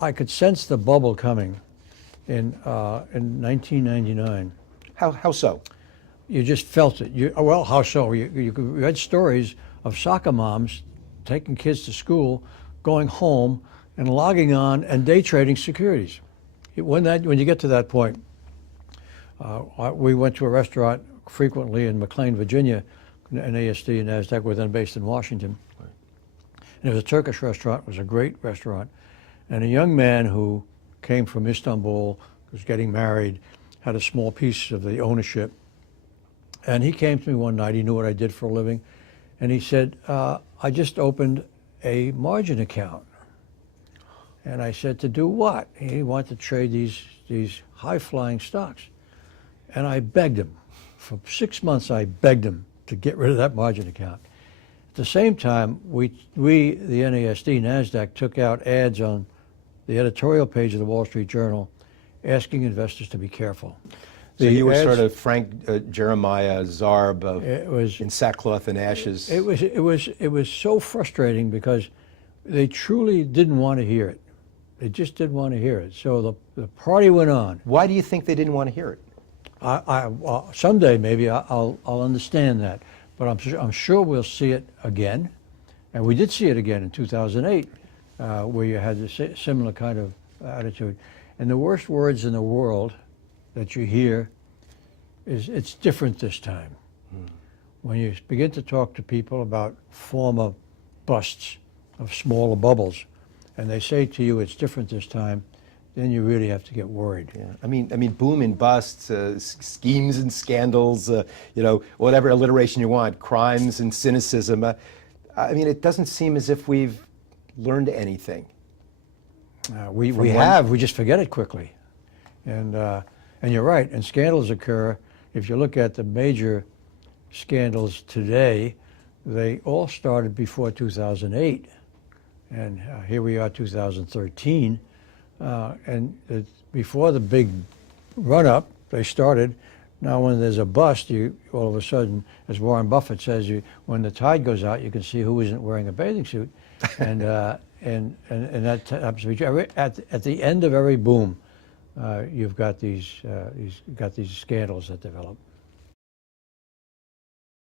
I could sense the bubble coming in 1999. How so? You just felt it. Well, how so? You read stories of soccer moms taking kids to school, going home, and logging on and day trading securities. When you get to that point, we went to a restaurant frequently in McLean, Virginia, an ASD and NASDAQ were then based in Washington. Right. And it was a Turkish restaurant. It was a great restaurant. And a young man who came from Istanbul, was getting married, had a small piece of the ownership. And he came to me one night. He knew what I did for a living. And he said, I just opened a margin account. And I said, to do what? He wanted to trade these high-flying stocks. And I begged him. For 6 months, I begged him to get rid of that margin account. At the same time, we the NASD, NASDAQ, took out ads on the editorial page of the Wall Street Journal asking investors to be so you were sort of Frank Jeremiah Zarb in sackcloth and ashes. It was so frustrating because they truly didn't want to hear it. They just didn't want to hear it. So the party went on. Why do you think they didn't want to hear it? Someday maybe I'll understand that, but I'm sure we'll see it again, and we did see it again in 2008, where you had a similar kind of attitude. And the worst words in the world that you hear is, "It's different this time." When you begin to talk to people about former busts of smaller bubbles, and they say to you, "It's different this time," then you really have to get worried. Yeah. I mean, boom and busts, schemes and scandals, whatever alliteration you want, crimes and cynicism. I mean, it doesn't seem as if we've learned anything. We have. We just forget it quickly. And you're right. And scandals occur. If you look at the major scandals today, they all started before 2008. And here we are, 2013. And before the big run-up, they started. Now, when there's a bust, all of a sudden, as Warren Buffett says, when the tide goes out, you can see who isn't wearing a bathing suit, and that happens to be true. At the end of every boom, you've got these scandals that develop.